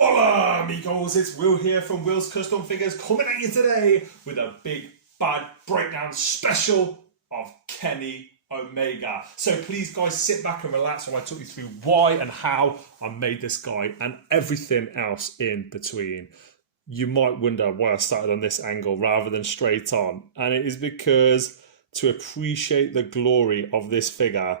Hola amigos, it's Will here from Will's Custom Figures coming at you today with a big bad breakdown special of Kenny Omega. So please guys sit back and relax while I talk you through why and how I made this guy and everything else in between. You might wonder why I started on this angle rather than straight on, and it is because to appreciate the glory of this figure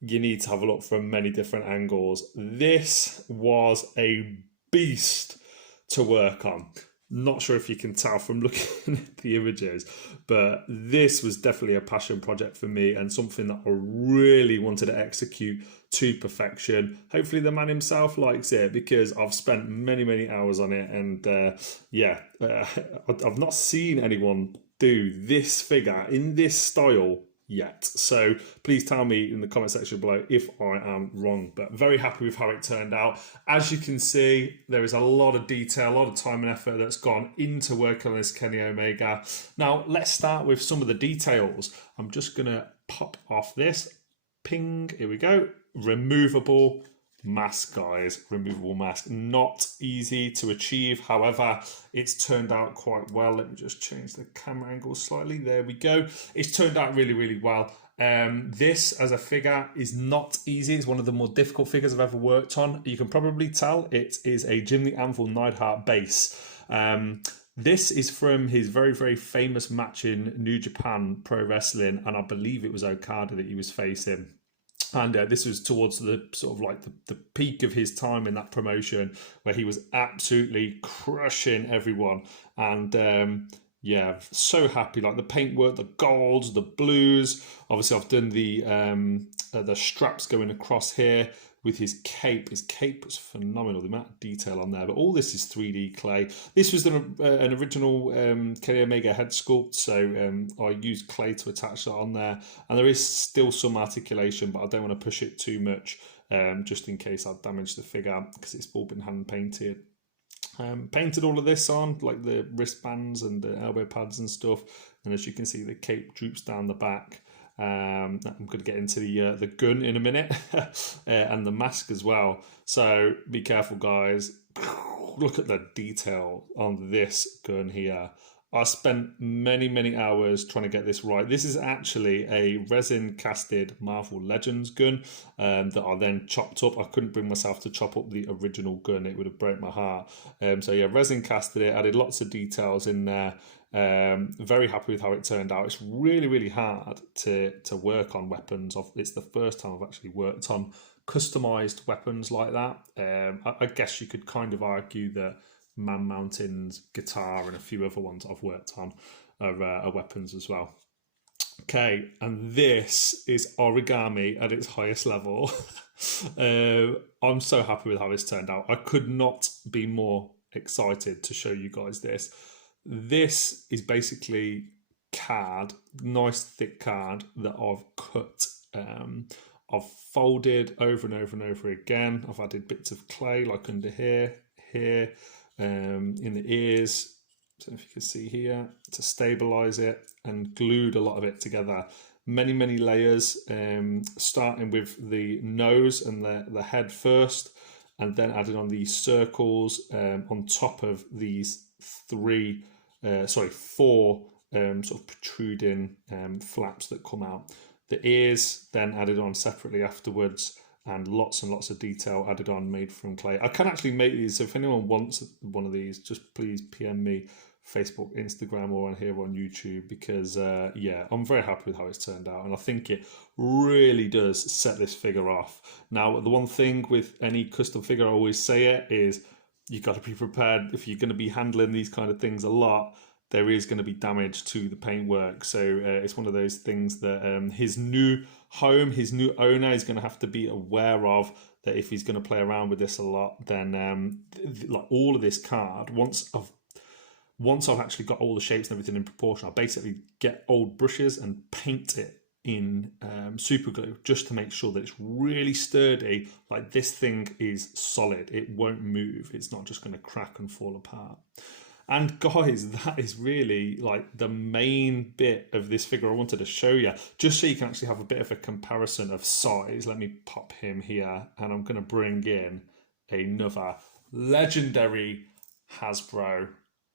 you need to have a look from many different angles. This was a beast to work on. Not sure if you can tell from looking at the images, but this was definitely a passion project for me and something that I really wanted to execute to perfection. Hopefully the man himself likes it, because I've spent many hours on it, and I've not seen anyone do this figure in this style yet. So please tell me in the comment section below if I am wrong, but very happy with how it turned out. As you can see, there is a lot of detail, a lot of time and effort that's gone into working on this Kenny Omega. Now let's start with some of the details. I'm just gonna pop off this ping, here we go. Removable mask, guys. Removable mask, not easy to achieve, however it's turned out quite well. Let me just change the camera angle slightly, there we go. It's turned out really well. This as a figure is not easy. It's one of the more difficult figures I've ever worked on. You can probably tell it is a Jim the Anvil Neidhart base. This is from his very famous match in New Japan Pro Wrestling, and I believe it was Okada that he was facing. And this was towards the sort of like the peak of his time in that promotion, where he was absolutely crushing everyone. And yeah, so happy. Like the paintwork, the golds, the blues. Obviously, I've done the straps going across here with his cape. His cape was phenomenal, the amount of detail on there. But all this is 3D clay. This was an original Kenny Omega head sculpt, so I used clay to attach that on there. And there is still some articulation, but I don't want to push it too much, just in case I damage the figure, because it's all been hand painted. Painted all of this on, like the wristbands and the elbow pads and stuff. And as you can see, the cape droops down the back. I'm going to get into the gun in a minute and the mask as well. So be careful, guys. Look at the detail on this gun here. I spent many hours trying to get this right. This is actually a resin casted Marvel Legends gun that I then chopped up. I couldn't bring myself to chop up the original gun. It would have broke my heart. So yeah, resin casted it, added lots of details in there. Very happy with how it turned out. It's really hard to work on weapons. It's the first time I've actually worked on customized weapons like that. I guess you could kind of argue that Man Mountain's guitar and a few other ones I've worked on are weapons as well. Okay, and this is Origami at its highest level. I'm so happy with how this turned out. I could not be more excited to show you guys this. This is basically card, nice thick card that I've cut. I've folded over and over again. I've added bits of clay like under here, in the ears, so if you can see here, to stabilize it, and glued a lot of it together. Many layers, starting with the nose and the head first, and then adding on these circles on top of these four sort of protruding flaps that come out. The ears then added on separately afterwards, and lots of detail added on, made from clay. I can actually make these, so if anyone wants one of these, just please PM me, Facebook, Instagram, or on here on YouTube, because yeah, I'm very happy with how it's turned out, and I think it really does set this figure off. Now, the one thing with any custom figure, I always say it, is you got to be prepared. If you're going to be handling these kind of things a lot, there is going to be damage to the paintwork. So it's one of those things that his new home, his new owner is going to have to be aware of, that if he's going to play around with this a lot, then like all of this card, once I've actually got all the shapes and everything in proportion, I'll basically get old brushes and paint it in super glue, just to make sure that it's really sturdy. Like, this thing is solid, it won't move, it's not just going to crack and fall apart. And guys, that is really like the main bit of this figure I wanted to show you, just so you can actually have a bit of a comparison of size. Let me pop him here, and I'm going to bring in another legendary Hasbro.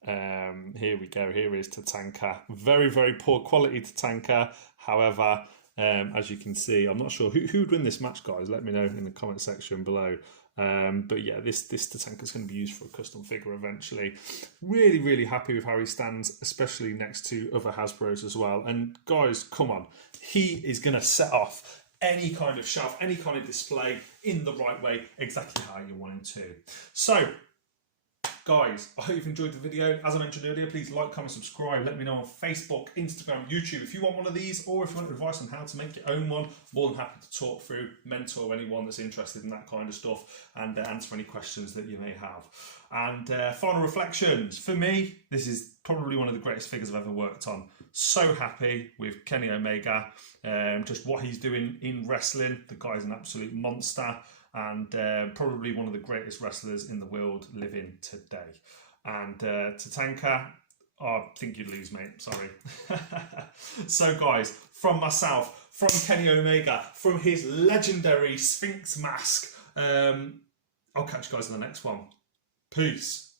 Here we go. Here is Tatanka. Very, very poor quality Tatanka. However, as you can see, I'm not sure who would win this match, guys. Let me know in the comment section below. But yeah, this Tatanka is going to be used for a custom figure eventually. Really, really happy with how he stands, especially next to other Hasbros as well. And guys, come on. He is going to set off any kind of shelf, any kind of display in the right way, exactly how you want him to. So, guys, I hope you've enjoyed the video. As I mentioned earlier, please like, comment, subscribe. Let me know on Facebook, Instagram, YouTube if you want one of these, or if you want advice on how to make your own one. More than happy to talk through, mentor anyone that's interested in that kind of stuff, and answer any questions that you may have. And final reflections. For me, this is probably one of the greatest figures I've ever worked on. So happy with Kenny Omega, just what he's doing in wrestling. The guy's an absolute monster. And probably one of the greatest wrestlers in the world living today. And Tatanka, I think you'd lose, mate. Sorry. So, guys, from myself, from Kenny Omega, from his legendary Sphinx mask, I'll catch you guys in the next one. Peace.